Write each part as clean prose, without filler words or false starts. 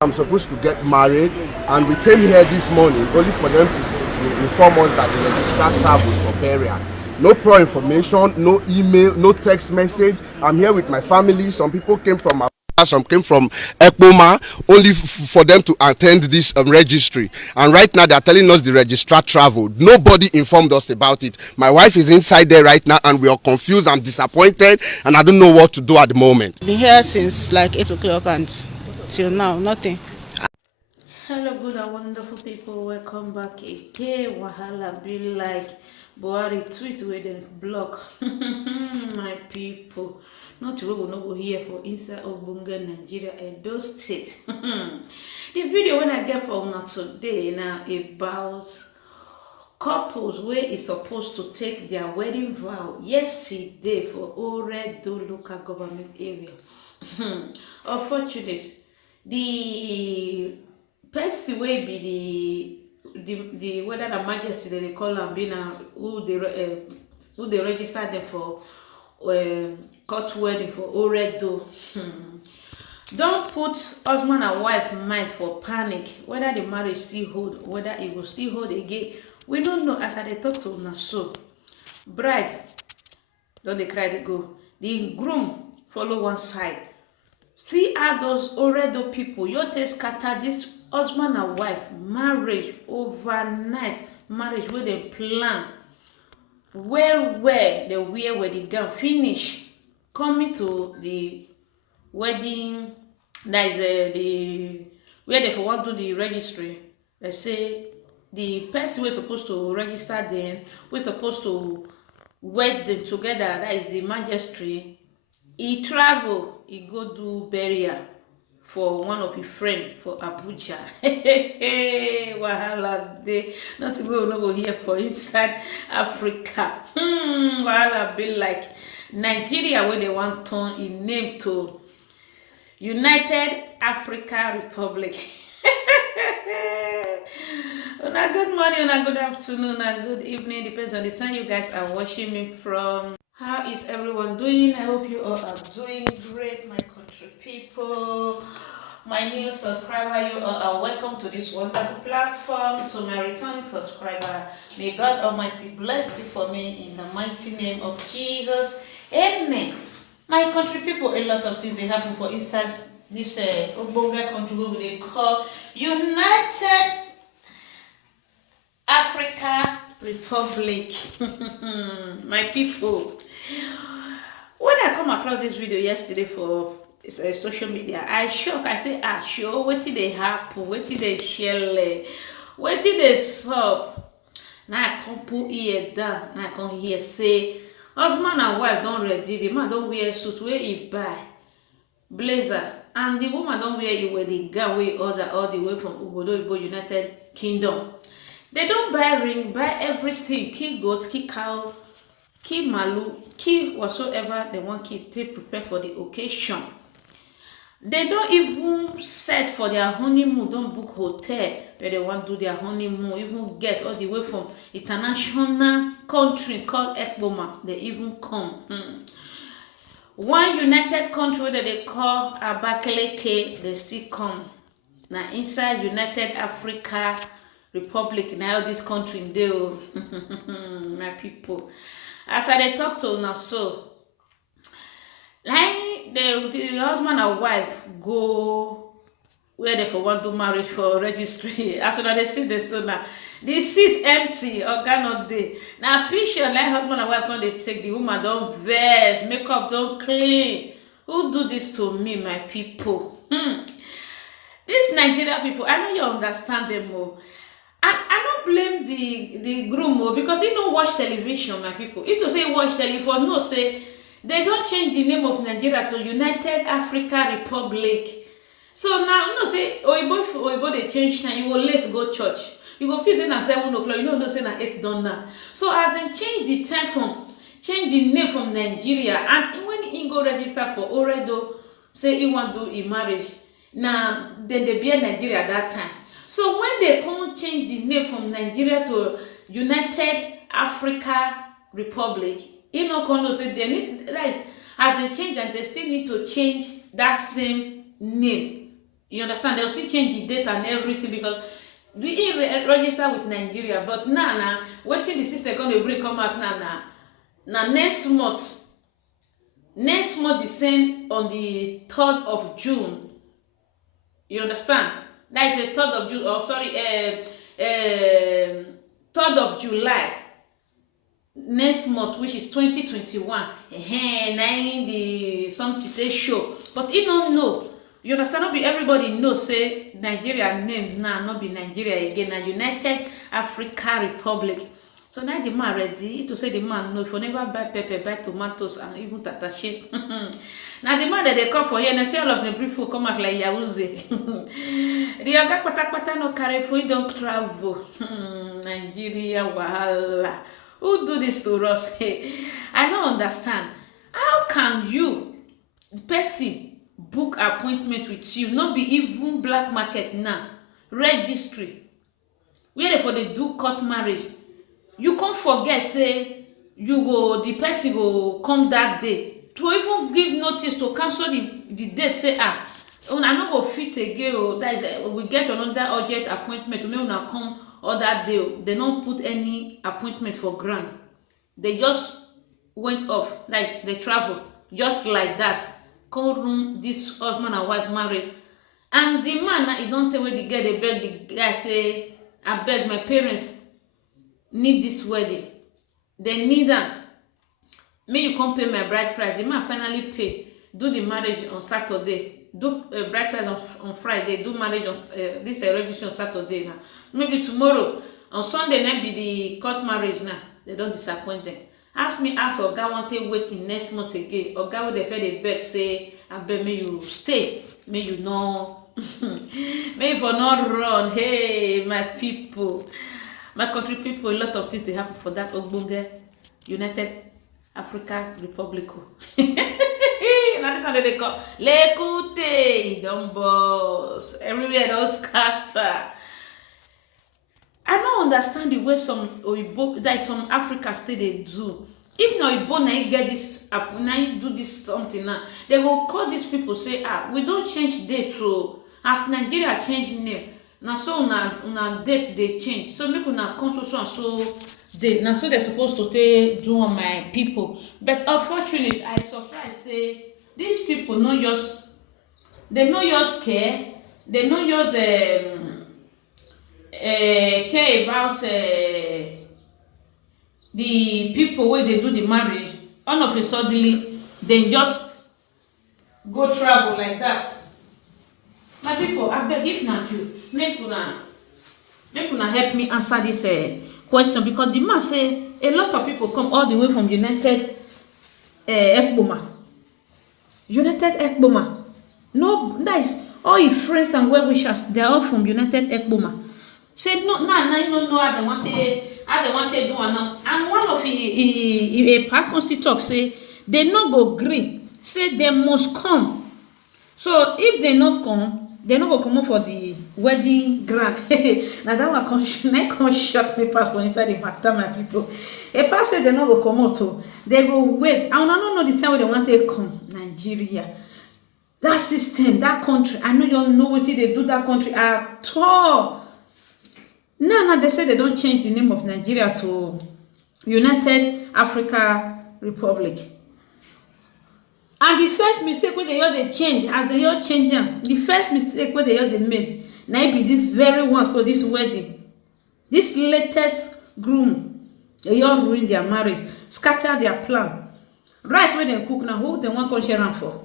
I'm supposed to get married, and we came here this morning only for them to inform us that the registrar traveled for burial. No prior information, no email, no text message. I'm here with my family. Some people came from Abuja, some came from Ekpoma, only for them to attend this registry. And right now they're telling us the registrar traveled. Nobody informed us about it. My wife is inside there right now, and we are confused. I'm disappointed, and I don't know what to do at the moment. Been here since like 8 o'clock and till now, nothing. Hello, good and wonderful people. Welcome back again. Wahala be like Buhari tweet with the block. My people, not we will not go here for inside Ogbonge Nigeria Edo State. The video when I get from now today now about couples where is supposed to take their wedding vow yesterday for Oredo local government area. Unfortunate, the person wey be the whether na majesty they call am be na who they register them for court wedding for Oredo. Don't put husband and wife mind for panic whether the marriage still hold, whether it will still hold again. We don't know. As I dey talk to una so, bride don dey cry dey go, the groom follow one side. See how those Oredo people you take scatter this husband and wife marriage overnight, marriage wey dem plan well, they wear wedding gown finish, coming to the wedding, that is the where they for wan do the registry. They say the person wey suppose to register them, wey suppose to wed them together, that is the magistrate, he travel, he go do burial for one of his friend for Abuja. Wahala dey, nothing wey we no go hear for inside Africa. Wahala be like Nigeria wey they wan turn im name to United African Republic. Una good morning, una good afternoon, una good evening, depends on the time you guys are watching me from. How is everyone doing? I hope you all are doing great, my country people. My new subscriber, you all are welcome to this wonderful platform. To my returning subscriber, may God Almighty bless you for me in the mighty name of Jesus. Amen. My country people, a lot of things they happen for inside this Ogbonge country wey they call United Africa Republic. My people, when I come across this video yesterday for social media, I shock. I say, sure, wetin dey happen, wetin dey shele, wetin dey sup. Now I come put ear down, now I come hear say husband and wife don ready, the man don wear suit wey he buy, blazers, and the woman don wear a wedding gown wey he order all the way from Obodo Oyibo United Kingdom. They don't buy ring, buy everything, kill goat, kill cow, kill malu, kill whatsoever they want to take prepare for the occasion. They don't even set for their honeymoon, don't book hotel where they want to do their honeymoon, even guests all the way from international country called Ekpoma, they even come. One united country where they call Abakaliki, they still come. Now inside United Africa Republic, now this country dey o. My people, as I dey talk to una so, like the husband and wife go where they for want to marriage for registry. As una dey see the so now, the seat empty, oga not dey. Na picture like husband and wife come dey take, the woman don vex, makeup don clean. Who do this to me, my people? This Nigeria people, I know you understand them more. I don't blame the groom because he don't watch television, my people. If to say watch television, no say they don't change the name of Nigeria to United Africa Republic. So now you know say Oyibo they change time, you go late go church. You go feel say na 7 o'clock, you know say na 8 done now. So as they change the time from change the name from Nigeria, and when he go register for Oredo, say he want to do a marriage, now then they be in Nigeria that time. So when they come change the name from Nigeria to United Africa Republic, you know, come say they need, that is, as they change and they still need to change that same name You understand? They'll still change the date and everything because we register with Nigeria. But now, waiting the system gonna bring come out now next month. Next month is sent on the 3rd of June. You understand? That is the 3rd of June. Oh, sorry, 3rd of July. Next month, which is 2021. The some today show. But you don't know. You understand? Not be everybody knows. Say Nigeria name now, not be Nigeria again. Now United African Republic. So now the man ready to say the man no. If you never buy pepper, buy tomatoes and even tatache. Now the man that they come for here, and see all of the brief will come out like Yahooze. The yoga pata no carry for you don't travel. Nigeria wahala. Who do this to us? I don't understand. How can you, person, book appointment with you, not be even black market now, registry, where they for they do court marriage? You can't forget, say, you go, the person go come that day. To even give notice to cancel the date, say, I no go fit again, or that we get another urgent appointment, to make una come other day. They don't put any appointment for ground. They just went off, like they travel, just like that. Come room, this husband and wife married. And the man, he don't tell where the girl, they beg the guy, say, I beg my parents need this wedding. They need them. Me, you can't pay my bride price. The man finally pay. Do the marriage on Saturday. Do bride price on Friday. Do marriage on this registration on Saturday now. Maybe tomorrow on Sunday then be the court marriage now. They don't disappoint them. Ask Oga want to wait till next month again. Oga will they beg say, I beg me you stay. May you know. May for not run. Hey, my people. My country people, a lot of things they happen for that Ogbonge United African Republic. Now this one they call Lekute, don't boss. Everywhere those scatter. I don't understand the way some Oyibo, that some Africa state they do. If no Oyibo now you get this, now you do this something now, they will call these people say, we don't change date to as Nigeria change name. Now so una date they change. So make una come so and so they now so they're supposed to take do on my people. But unfortunately, I surprised say these people not just care, they not just care about the people where they do the marriage. All of a sudden they just go travel like that. My people, I beg if not you, make una help me answer this question, because the man say a lot of people come all the way from United Ekpoma. United Ekpoma. No, that is all your friends and well wishers, they are all from United Ekpoma. Say no, you don't know how they want to do now. And one of a partners talk say they no go green. Say they must come. So if they not come, they no go come for the wedding grant. Now that one can shock me pass when inside the matter, my people. A pastor they no go come out, so they go wait. I don't know the time when they want to come. Nigeria, that system, that country. I know you don't know what they do that country at all. Now they say they don't change the name of Nigeria to United African Republic. And the first mistake where they change, as they all change them, the first mistake where they made, now be this very one, so this wedding, this latest groom, they all ruin their marriage, scatter their plan. Rice where they cook now, who they want to share for?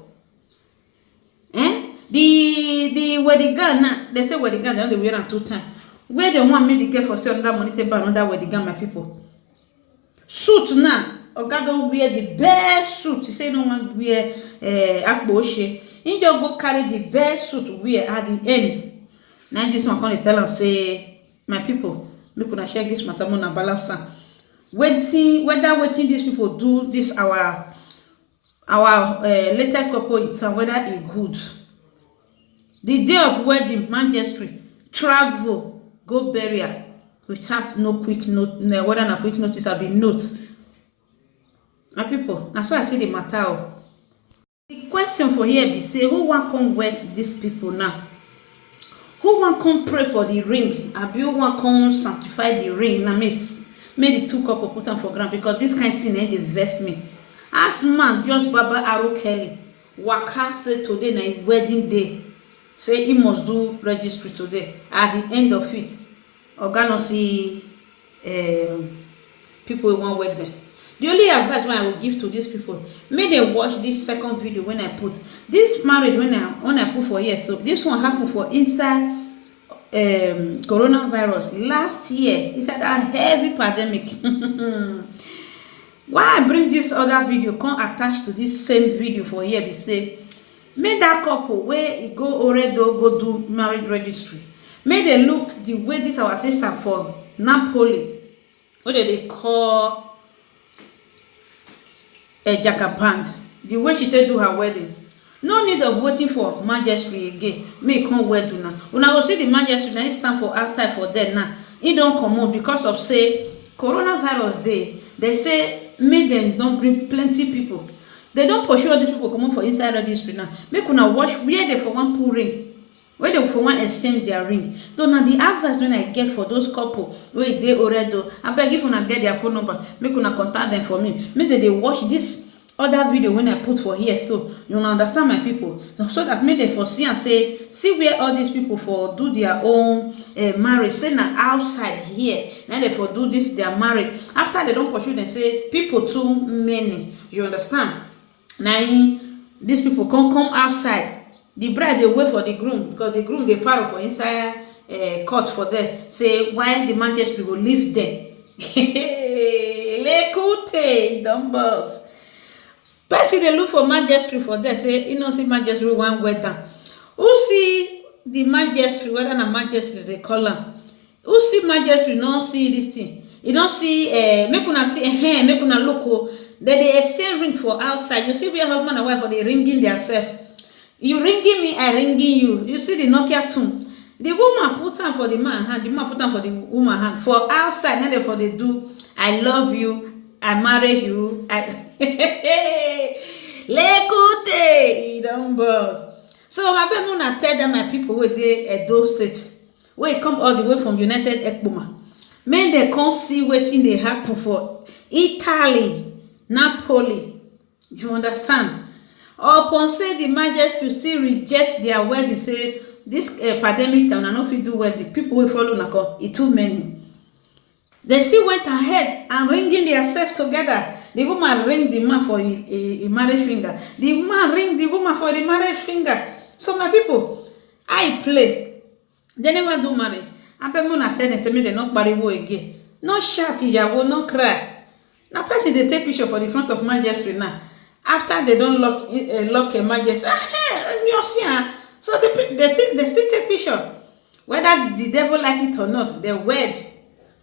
The wedding gown now, they say wedding gown, they only wear them 2 times. Where they want me to get for sale another money to buy another wedding gown, my people. Suit now. Oga don wear the best suit. You say no one wear akboshe. He just go carry the best suit wear at the end. Now this one come tell us say, my people, make una check this matter more na balance. Whether these people do this our latest couple and whether it good. The day of wedding, mandatory, travel, go burial without no quick note, whether na quick notice or be notes. My people, that's why I see the matter. The question for here be say, who want come wed these people now? who wan come pray for the ring abi who wan come sanctify the ring na make the two couple put am for ground, because this kind thing dey vex me. As man just Baba Aro Kelly waka say today na him wedding day, say he must do registry today. At the end of it, oga no see people wey wan wed dem. The only advice wey I will give to these people, make dem watch this second video when I put this marriage when I put for here. So this one happen for inside coronavirus last year, inside that heavy pandemic. Why I bring this other video come attach to this same video for here be say, make that couple wey e go Oredo go do marriage registry, make dem look the way this our sister for Napoli wey dem dey call Jacoband, the way she take do her wedding. No need of waiting for Majesty again, make come wed una go see the Majesty na him stand for outside for there now. He don comot because of say coronavirus dey. They say make dem don bring plenty people. They don pursue all these people comot for inside registry now. Make una watch where they for wan pull ring, where they for wan exchange their ring. So na the advice wey I get for those couple wey dey Oredo, abeg if una get their phone number, make una contact them for me. Make dem dey watch this other video when I put for here, so you understand my people, so that make dem for see and say, see where all these people for do their own marriage. Say na outside here na they for do this their marriage. After they don pursue them, say people too many, you understand. Na these people come outside. The bride dey wait for the groom, because the groom dey parol for inside court for there, say why the Majesty go live there. Lekute don burst. Person dey look for Majesty for there, say he no see Majesty wey wan wed am. Who see the Majesty, whether na Majesty they call am? Who see Majesty no see this thing? You don't see make una see make una look oh, that they exchange ring for outside. You see where husband and wife for they ringing themselves. You ringing me, I ringing you. You see the Nokia tune. The woman put am for the man hand, the man put am for the woman hand. For outside, now therefore they do I love you, I marry you, I Lekute, he don't boss. So I bet Muna tell them my people where they Edo State, where come all the way from United Ekpoma. Men they come see wetin dey happen for Italy, Napoli. You understand? Upon say the Majesty still reject their wedding, say this pandemic time, I no fit do wedding. People will follow Nako, it too many. They still went ahead and ringing themselves together. The woman ring the man for a marriage finger. The man ring the woman for the marriage finger. So my people, I play. They never do marriage. I bet Mona tell them say me they not marry again. No shout, will not cry. Now person they take picture for the front of Majesty now. After they don't lock a Majesty, so they still take picture. Whether the devil like it or not, they wed.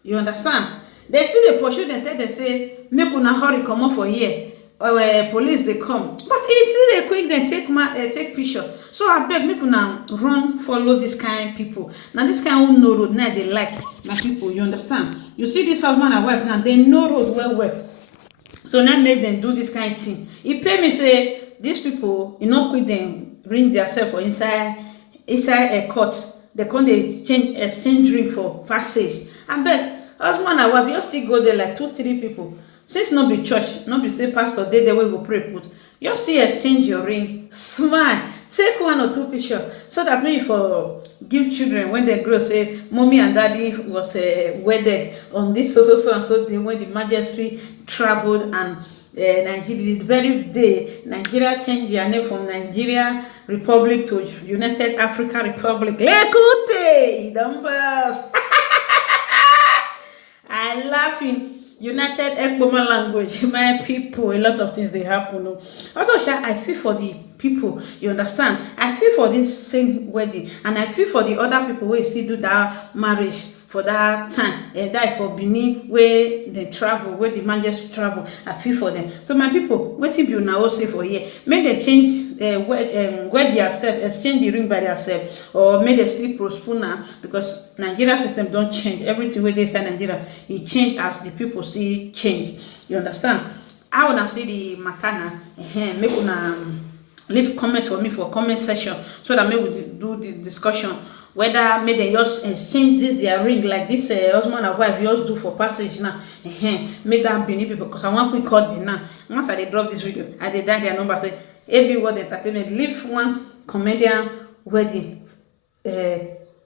You understand? They still they pursue them, they say, make una hurry come on for here. Police they come. But it's really quick they take picture. So I beg make una run follow this kind of people. Now this kind of no road now they like my people, you understand? You see this husband and wife now, they know road well. So now make them do this kind of thing. He pay me say these people, you know, quick them ring themselves for inside a court. They come they exchange ring for passage. I beg husband and wife, you still go there like 2-3 people. Since no be church, no be say pastor they the way go pray put. You still exchange your ring, smile, take 1 or 2 pictures, so that maybe for give children when they grow say mommy and daddy was wedded on this so and so day when the Majesty traveled and Nigeria, the very day Nigeria changed their name from Nigeria Republic to United African Republic. Lekute, numbers. I laughing. United Ekpoma language, my people, a lot of things they happen. Also, I feel for the people, you understand? I feel for this same wedding, and I feel for the other people who still do that marriage for that time. That is for Benin, where they travel, where the Majesty travel. I feel for them. So my people, what if you now say for here? Make they change wed themselves, exchange the ring by themselves, or make they still postpone now, because Nigeria system don't change. Everything where they say Nigeria, it change as the people still change. You understand? I wanna see the Makana. Make una leave comments for me for comment section, so that maybe we do the discussion whether make dem just exchange this their ring like this husband and wife just do for passage now. Make that Benin people, because I wan quick call them now. Once I dey drop this video, I dey dial their number say AB World Entertainment leave one comedian wedding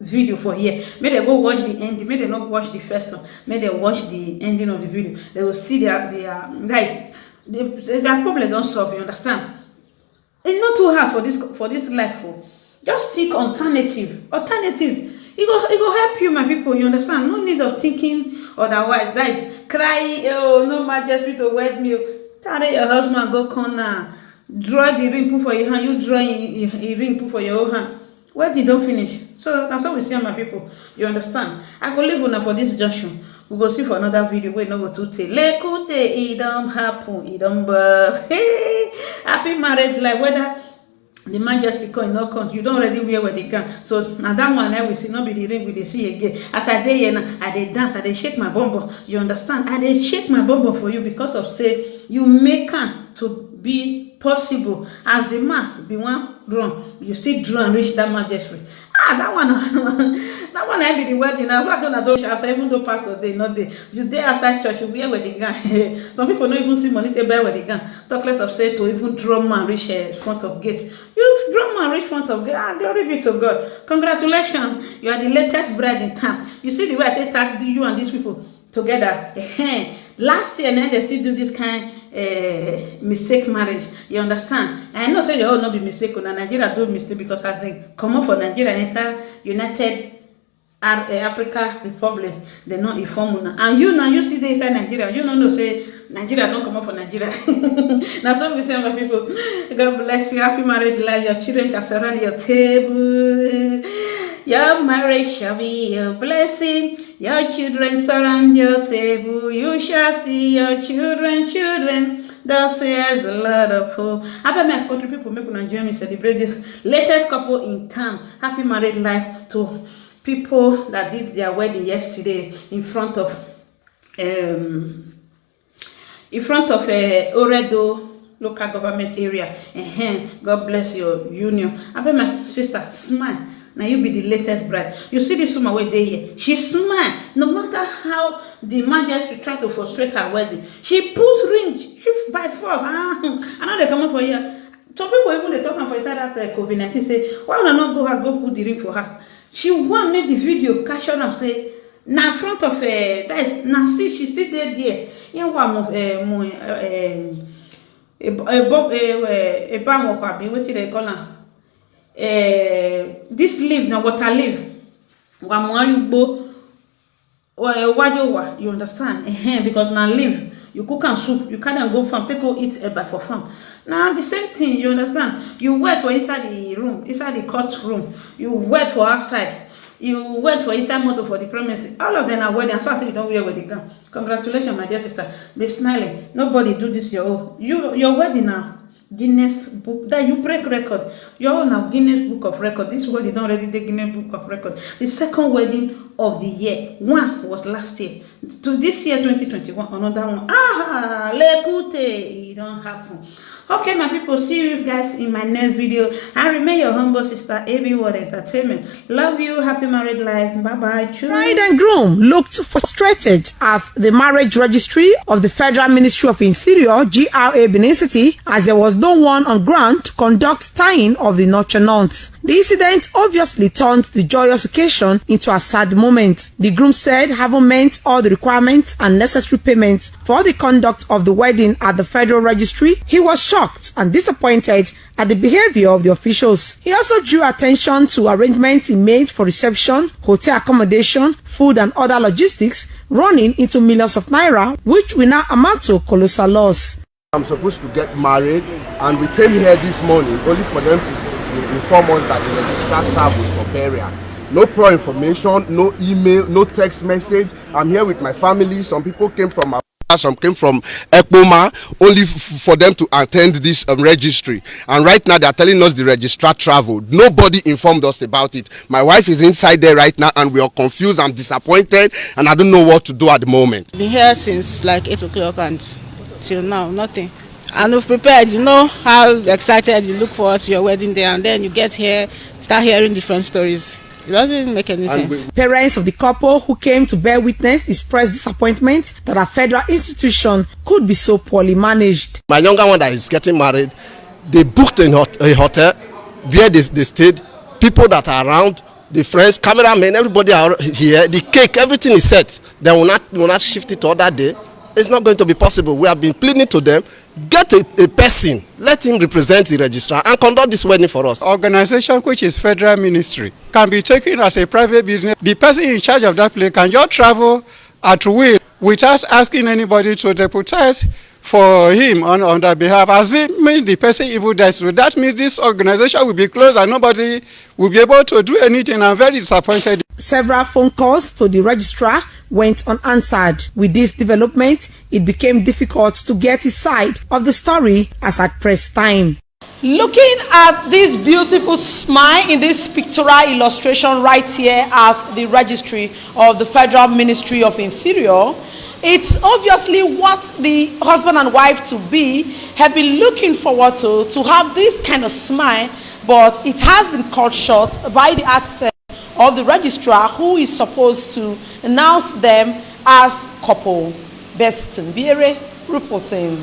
video for here. Make dem go watch the ending. Make dem not watch the first one. Make dem watch the ending of the video. They will see their guys. Their problem don't solve. You understand? It's not too hard for this life. Just think alternative. It go help you, my people. You understand? No need of thinking otherwise. That is crying. Oh, no majesty to wed me. Tell your husband go corner. Draw the ring, put for your hand. You draw a ring, put for your own hand. Wedding don't finish. So that's what we see, my people. You understand? I go leave una for this junction. We go see for another video. We no go to tell. Lekute, it don't happen. It don't burst. Happy marriage life. Whether the man just because no count, you don't already wear wedding gown. So now that one I will see, not be the ring we dey see again. As I dey here now, I dey dance, I dey shake my bum. You understand? I dey shake my bum for you because of say you make am to be possible. As the man be one run, you still draw and reach that majesty. That one I be the wedding. That's why I don't don't shout. Even though pastor they not there, you there outside church, you wear wedding gown. Some people don't even see money to buy wedding gown. Talk less of say to even draw man reach front of gate. You draw man reach front of gate. Glory be to God. Congratulations, you are the latest bride in town. You see the way I take you and these people together. Last year, now they still do this kind mistake marriage. You understand? I know say they all not be mistake. Now Nigeria do mistake because as they come up for Nigeria enter United Africa Republic, they not inform now. And you now you still there inside Nigeria. You don't know say Nigeria don't come up for Nigeria. Now some of my people, God bless you. Happy marriage life. Your children shall surround your table. Your marriage shall be a blessing. Your children surround your table. You shall see your children. Thus says the Lord of hosts. Happy my country people, make una join me celebrate this latest couple in town. Happy married life to people that did their wedding yesterday in front of Oredo local government area. God bless your union. Happy my sister, smile. Now you be the latest bride. You see this woman way there here. She smile. No matter how the majesty try to frustrate her wedding, she puts ring. She by force. I know they come up for you. Some people even they talking for inside that COVID-19 say, why would I not go put the ring for her? She want make the video catch on and say, now in front of that is now see she still there. You know what what they call her? This leaf now water leaf. You understand? Because now leaf you cook and soup, you can't go farm, take go eat by for farm. Now the same thing, you understand? You wait for inside the room, inside the court room, you wait for outside, you wait for inside motor for the premises. All of them are wedding. So I say you don't wear wedding gown. Congratulations, my dear sister. Be smiling. Nobody do this your own. Your wedding now. Guinness book that you break record. You're all now Guinness Book of Record. This wedding don't already the Guinness Book of Record. The second wedding of the year. One was last year. To this year 2021, another one. Lekute, it don't happen. Okay, my people, see you guys in my next video. I remain your humble sister, AB World Entertainment. Love you. Happy married life. Bye-bye. Bride and groom looked frustrated at the marriage registry of the Federal Ministry of Interior, GRA Benin City, as there was no one on ground to conduct tying of the nuptials. The incident obviously turned the joyous occasion into a sad moment. The groom said, having met all the requirements and necessary payments for the conduct of the wedding at the Federal Registry, he was shocked and disappointed at the behavior of the officials. He also drew attention to arrangements he made for reception, hotel accommodation, food and other logistics running into millions of naira, which will now amount to colossal loss. I'm supposed to get married and we came here this morning only for them to inform us that the registrar traveled for burial. No prior information, no email, no text message. I'm here with my family. Some people came from some came from Ekpoma only for them to attend this registry, and right now they are telling us the registrar traveled. Nobody informed us about it. My wife is inside there right now and we are confused and disappointed, and I don't know what to do at the moment. Been here since like 8 o'clock and till now nothing. And we've prepared, you know how excited you look forward to your wedding day, and then you get here, start hearing different stories. It doesn't make any sense. Parents of the couple who came to bear witness expressed disappointment that a federal institution could be so poorly managed. My younger one that is getting married, they booked a hotel where they stayed, people that are around, the friends, cameramen, everybody are here, the cake, everything is set. They will not shift it to other day. It's not going to be possible. We have been pleading to them, get a person, let him represent the registrar and conduct this wedding for us. Organization which is federal ministry can be taken as a private business. The person in charge of that place can just travel at will without asking anybody to deputize for him on their behalf. As it means the person even dies. So that means this organization will be closed and nobody will be able to do anything. I'm very disappointed. Several phone calls to the registrar went unanswered. With this development, it became difficult to get his side of the story as at press time. Looking at this beautiful smile in this pictorial illustration right here at the registry of the Federal Ministry of Interior, it's obviously what the husband and wife to be have been looking forward to have this kind of smile, but it has been cut short by the access of the registrar, who is supposed to announce them as couple. Beston Biere reporting.